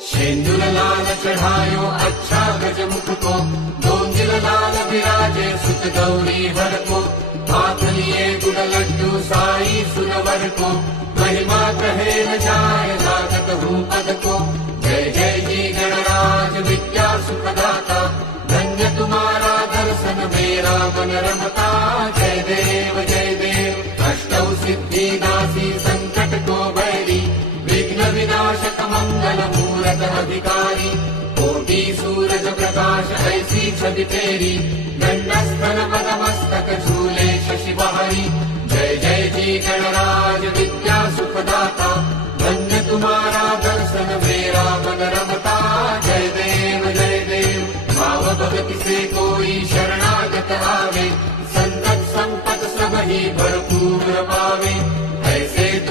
शेंदूर लाल चढ़ायो अच्छा गजमुख को, गोंदिल लाल विराजे सुत गौरी हर को, हाथ लिए गुड़ लड्डू साई सुरवर को, महिमा कहे न जाए लागत हूँ पद को। जय जय जी गणराज विद्या सुखदाता, धन्य तुम्हारा दर्शन मेरा मन रमता। जय देव अष्टौ सिद्धि दासी संकट को बैरी, विघ्न विनाशक मंगल मूरत अधिकारी। कोटि सूरज प्रकाश ऐसी छवि तेरी, दंडस्थल पद मस्तक झूले शशि बहारी। जय जय जी गणराज विद्या